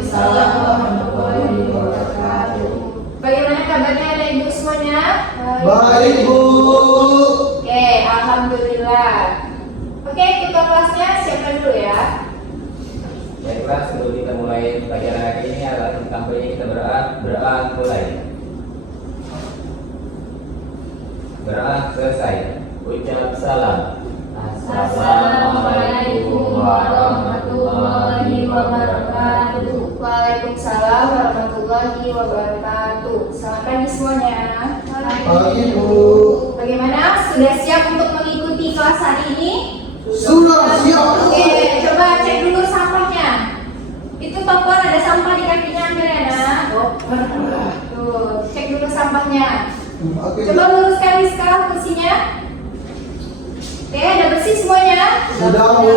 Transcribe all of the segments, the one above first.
Waalaikumsalam warahmatullahi wabarakatuh. Bagaimana kabarnya ada ibu semuanya? Baik, Bu. Oke, alhamdulillah. Oke, ketua kelasnya siapa dulu ya? Baiklah, sebelum kita mulai pelajaran hari ini adalah kampanye kita berdoa mulai. Berdoa selesai. Ucap salam. Assalamualaikum warahmatullahi wabarakatuh. Waalaikumsalam warahmatullahi wabarakatuh. Selamat pagi semuanya. Pagi, Bu. Bagaimana? Sudah siap untuk mengikuti kelas hari ini? Sudah siap. Oke, coba cek dulu sampahnya. Itu topor ada sampah di kakinya Mariana. Tuh, cek dulu sampahnya. Oke. Coba luruskan di skala kursinya. Oke, ada bersih semuanya? Sudah, Bu.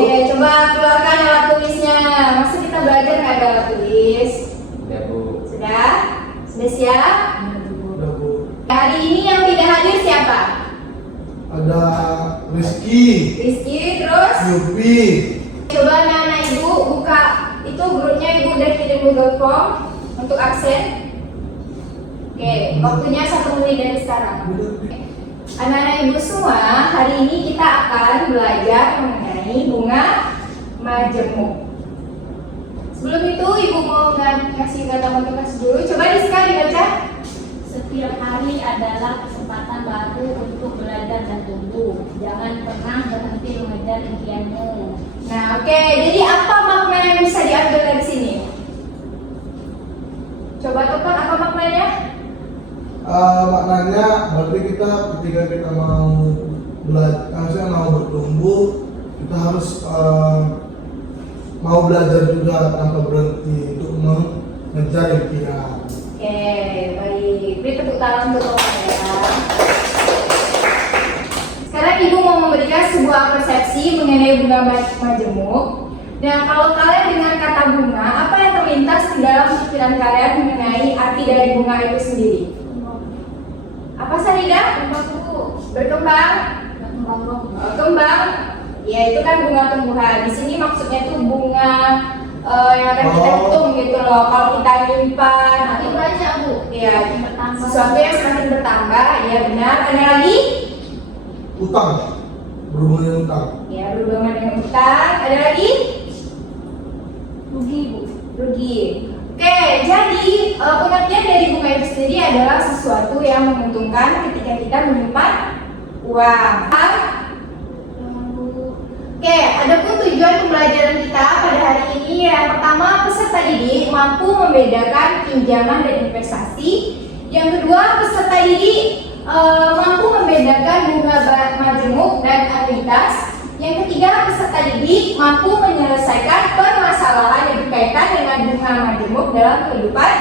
Oke, coba keluarkan alat tulisnya. Masa kita belajar nggak ada alat tulis? Ya, Bu. Sudah? Sudah siap? Sudah, Bu. Hari ini yang tidak hadir siapa? Ada Rizky, Rizky, terus? Yupi. Coba anak-anak ibu buka itu grupnya ibu dari Google Form untuk absen. Oke, waktunya 1 menit dari sekarang. Anak-anak ibu semua, hari ini kita akan belajar mengenai bunga majemuk. Sebelum itu ibu mau ngasih kata motivasi dulu. Coba sekali baca. Setiap hari adalah kesempatan baru untuk belajar dan tumbuh. Jangan pernah berhenti mengejar impianmu. Nah, oke. Jadi apa makna yang bisa diambil dari sini? Coba tekan apa maknanya? Maknanya berarti kita ketika kita mau belajar, maksudnya mau bertumbuh, kita harus mau belajar juga tanpa berhenti untuk mengejar impian. Oke, baik. Beri tepuk tangan untuk Bapak ya. Sekarang ibu mau memberikan sebuah persepsi mengenai bunga majemuk. Dan kalau kalian dengar kata bunga, apa yang terlintas di dalam pikiran kalian mengenai arti dari bunga itu sendiri? Apa Sarida? Berkembang. Kembang. Ya itu kan bunga tumbuhan. Di sini maksudnya tuh bunga yang akan kita hitung gitu loh. Kalau kita nyimpan, Nanti baca Bu. ya Bertambah. sesuatu yang semakin bertambah. Ya benar. Ada lagi? Utang, berhubungan dengan utang. Ya berhubungan dengan utang. Ada lagi? Rugi Bu. Rugi. Oke, jadi pengertian dari bunga itu sendiri adalah sesuatu yang menguntungkan ketika kita menyimpan uang. Oke, adapun tujuan pembelajaran kita pada hari ini yang pertama, peserta didik mampu membedakan pinjaman dan investasi. Yang kedua, peserta didik mampu membedakan bunga majemuk dan anuitas. Yang ketiga, peserta didik mampu menyelesaikan permasalahan yang berkaitan dengan bunga majemuk dalam kehidupan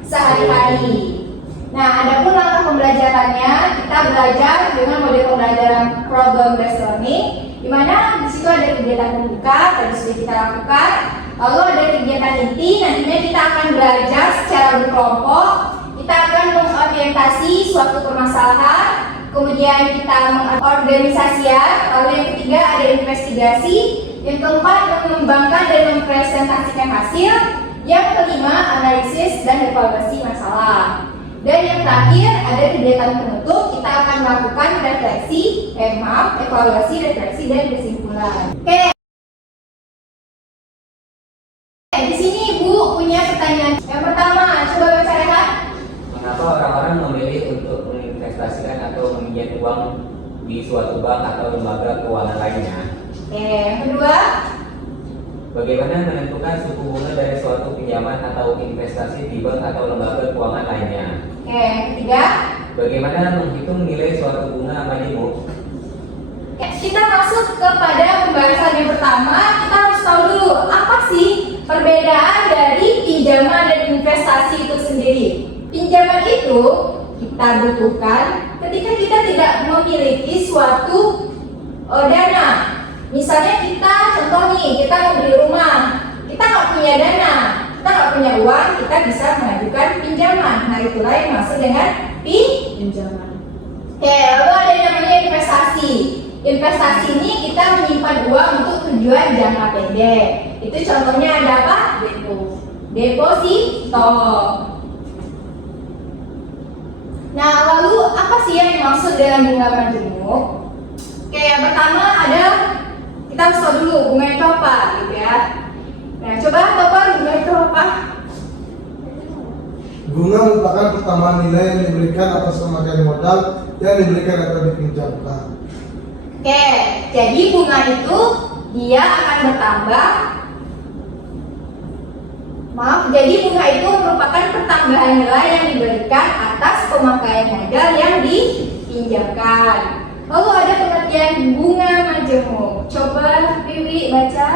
sehari-hari. Nah, adapun langkah pembelajarannya, kita belajar dengan model pembelajaran problem based learning, di mana di situ ada kegiatan pembuka, tadi sudah kita lakukan. Lalu ada kegiatan inti, nantinya kita akan belajar secara berkelompok. Kita akan mengorientasi suatu permasalahan, kemudian kita mengorganisasikan. Lalu yang ketiga ada investigasi. Yang keempat mengembangkan dan mempresentasikan hasil. Yang kelima analisis dan evaluasi masalah. Dan yang terakhir ada kegiatan penutup. Kita akan melakukan refleksi, evaluasi, refleksi dan kesimpulan. Oke. Di sini Ibu punya pertanyaan. Yang pertama, coba baca Rehan. Mengapa orang-orang memilih untuk menginvestasikan atau meminjam uang di suatu bank atau lembaga keuangan lainnya? Oke, yang kedua. Bagaimana menentukan suku bunga dari suatu pinjaman atau investasi di bank atau lembaga keuangan lainnya? Oke, yang ketiga. Bagaimana menghitung nilai suatu bunga majemuk? Ya, kita masuk kepada pembahasan yang pertama. Kita harus tahu dulu apa sih perbedaan dari pinjaman dan investasi itu sendiri. Pinjaman itu kita butuhkan ketika kita tidak memiliki suatu dana. Misalnya kita, contoh nih, kita mau beli rumah, kita nggak punya dana, kita nggak punya uang, kita bisa mengajukan pinjaman. Nah itulah yang masuk dengan pinjaman. Oke, lalu ada yang namanya investasi. Investasi ini kita menyimpan uang untuk tujuan jangka pendek. Itu contohnya ada apa? Depo. deposito. Nah, lalu apa sih yang dimaksud dengan bunga majemuk? Oke, yang pertama ada, kita harus tahu dulu bunga itu apa gitu ya. Nah, coba Topar, bunga itu apa? Bunga merupakan pertambahan nilai yang diberikan atas pemakaian modal yang diberikan atau dipinjamkan. Oke, jadi bunga itu dia akan bertambah. Jadi bunga itu merupakan pertambahan nilai yang diberikan atas pemakaian modal yang dipinjamkan. Lalu ada pengertian bunga majemuk. Coba Wiwi baca.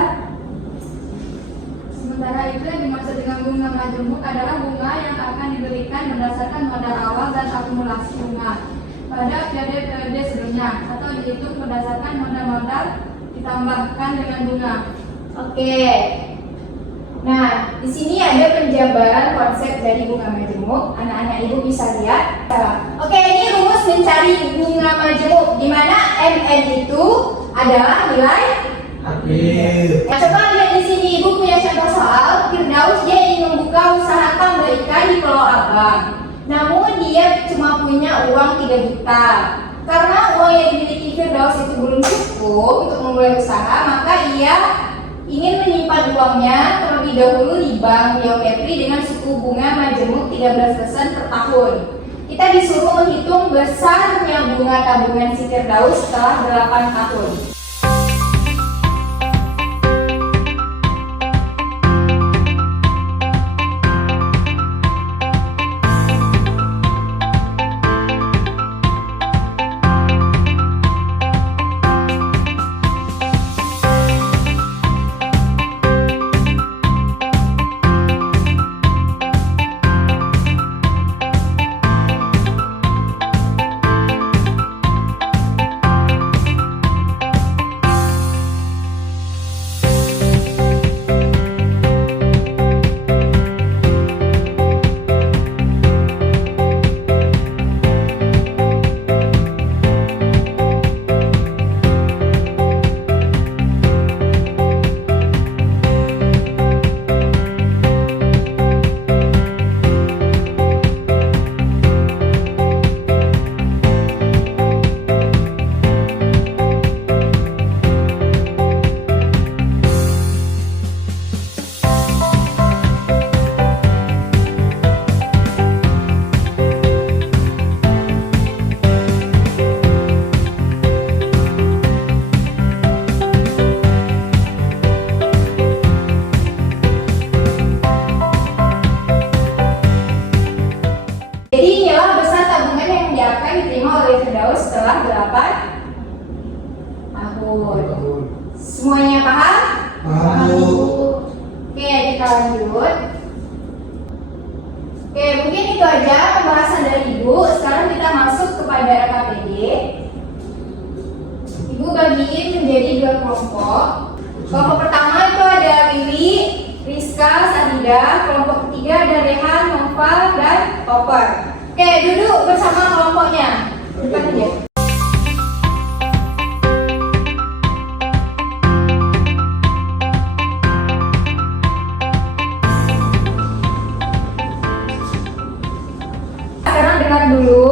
Sementara itu yang dimaksud dengan bunga majemuk adalah bunga yang akan diberikan berdasarkan modal awal dan akumulasi bunga pada periode sebelumnya atau dihitung berdasarkan modal-modal ditambahkan dengan bunga. Oke. Nah, di sini ada penjabaran konsep dari bunga majemuk. Anak-anak ibu bisa lihat. Oke, ini rumus mencari bunga majemuk, di mana MN itu adalah nilai. Akhir. Nah, coba lihat di sini, ibu punya contoh soal. Firdaus dia ingin membuka usaha tambak ikan di Pulau Abang. Namun dia cuma punya uang 3 juta. Karena uang yang dimiliki Firdaus itu belum cukup untuk memulai usaha, maka ia ingin menyimpan uangnya terlebih dahulu di bank Geopetri dengan suku bunga majemuk 13% per tahun. Kita disuruh menghitung besarnya bunga tabungan si Firdaus setelah 8 tahun. setelah 8 tahun. Semuanya paham? Paham, Bu. Oke, kita lanjut. Oke, mungkin itu aja pembahasan dari Ibu. Sekarang kita masuk kepada KPD. Ibu bagiin menjadi 2 kelompok. Kelompok pertama itu ada Wiwi, Rizka, Sarida. Kelompok ketiga ada Rehan, Noval, dan Topper. Oke, duduk bersama kelompoknya. Depan aja. Sekarang dengar dulu.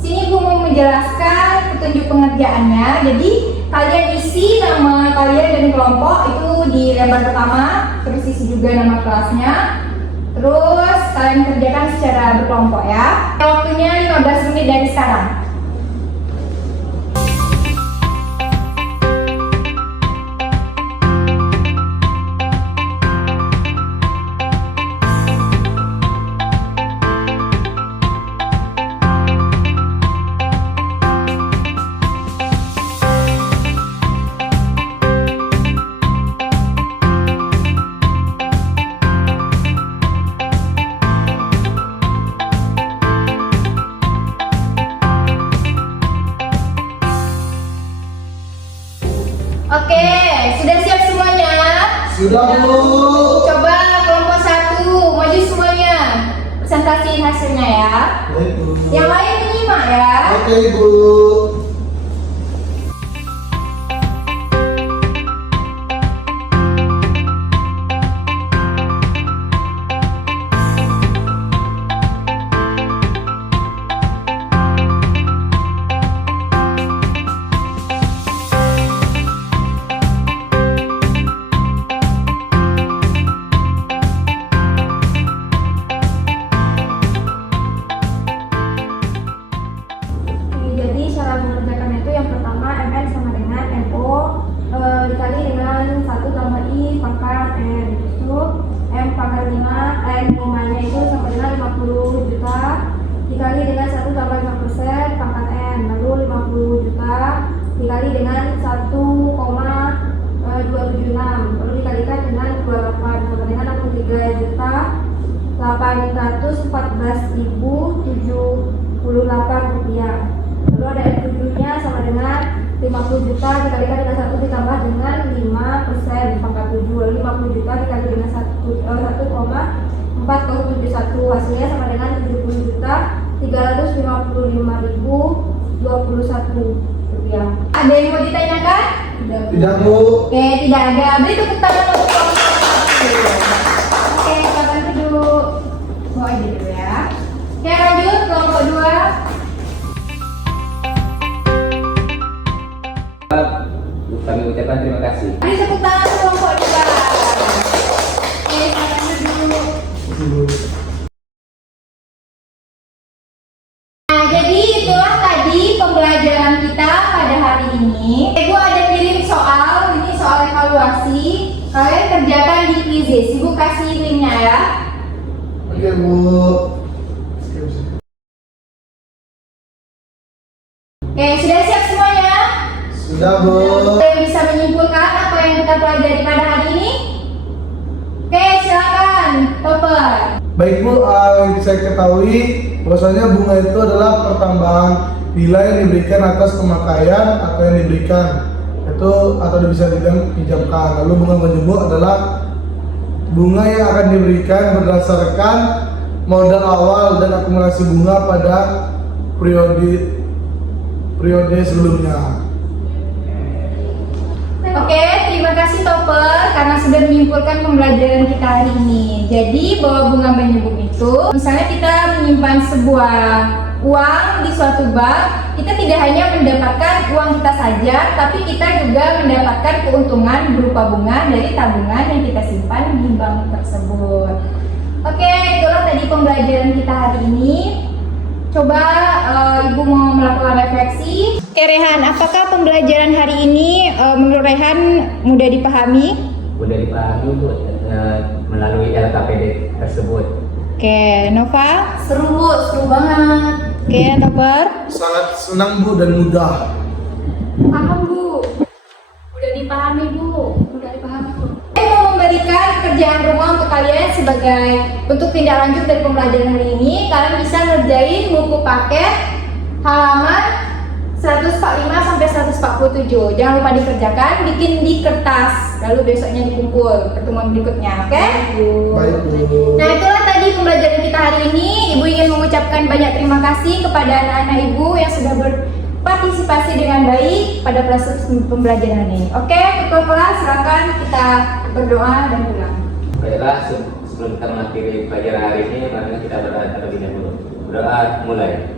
Sini Bu mau menjelaskan petunjuk pengerjaannya. Jadi kalian isi nama kalian dan kelompok itu di lembar pertama, terus isi juga nama kelasnya. Terus kalian kerjakan secara berkelompok ya. Waktunya 15 menit dari sekarang. Oke, sudah siap semuanya? Sudah, Bu. Coba kelompok 1, maju semuanya. Presentasiin hasilnya ya. Baik, Bu. Yang lain menyimak ya. Oke, Bu. 28 sama dengan 63.814.078 rupiah. Lalu ada F7-nya sama dengan 50 juta dikalikan dengan 1 ditambah dengan 5% pangkat 7. Lalu 50 juta dikali dengan 1,4071 hasilnya sama dengan 70.355.021 rupiah. Ada yang mau ditanyakan? Tidak, Bu. Oke, tidak ada. Beri tepuk tangan untuk kelompok satu. Oke, kapan duduk? Bawa aja dulu ya. Oke, lanjut kelompok 2. Kami ucapkan terima kasih. Beri tepuk tangan untuk kelompok 2. Oke, kapan duduk? Nah, jadi itulah tadi pembelajaran kita pada hari ini. Ibu ada kirim soal, ini soal evaluasi. Kalian kerjakan di quizzes. Ibu kasih linknya ya. Oke, Bu. Oke, sudah siap semuanya? Sudah, Bu. Ada yang bisa menyimpulkan apa yang kita pelajari pada hari ini? Oke, silakan, Topper. Baik, Bu, yang saya ketahui bahwasanya bunga itu adalah pertambahan nilai yang diberikan atas pemakaian atau yang diberikan itu atau bisa dibilang pinjamkan. Lalu bunga menjemur adalah bunga yang akan diberikan berdasarkan modal awal dan akumulasi bunga pada periode sebelumnya. Oke, terima kasih Topper karena sudah menyimpulkan pembelajaran kita hari ini. Jadi bahwa bunga menyebut itu, misalnya kita menyimpan sebuah uang di suatu bank, kita tidak hanya mendapatkan uang kita saja, tapi kita juga mendapatkan keuntungan berupa bunga dari tabungan yang kita simpan di bank tersebut. Oke, itulah tadi pembelajaran kita hari ini. Coba Ibu mau melakukan refleksi. Oke Rehan, apakah pembelajaran hari ini menurut Rehan mudah dipahami? Mudah dipahami Bu, melalui LKPD tersebut. Oke, Nova? Seru Bu, seru banget. Oke, Topper? Sangat senang, Bu, dan mudah. Paham Bu, udah dipahami Bu, udah dipahami Bu. Saya mau memberikan kerjaan rumah untuk kalian sebagai bentuk tindak lanjut dari pembelajaran hari ini. Kalian bisa ngerjain buku paket halaman 145 sampai 147. Jangan lupa dikerjakan, bikin di kertas, lalu besoknya dikumpul pertemuan berikutnya, oke? Baik, Bu. Nah, itulah tadi pembelajaran kita hari ini. Ibu ingin mengucapkan banyak terima kasih kepada anak-anak Ibu yang sudah berpartisipasi dengan baik pada proses pembelajaran ini. Oke, ketua kelas silakan kita berdoa dan pulang. Baiklah, sebelum kita mengakhiri pelajaran hari ini, mari kita berdoa terlebih dahulu. Berdoa mulai.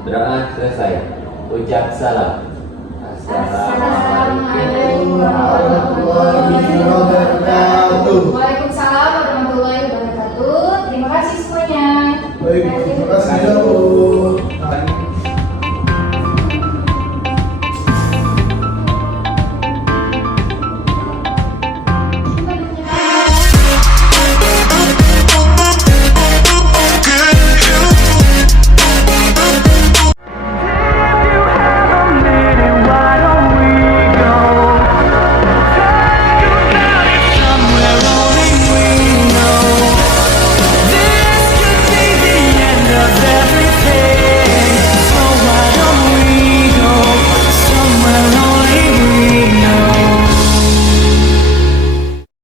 Berdoa selesai. Ucap salam. Assalamualaikum Assalamualaikum warahmatullahi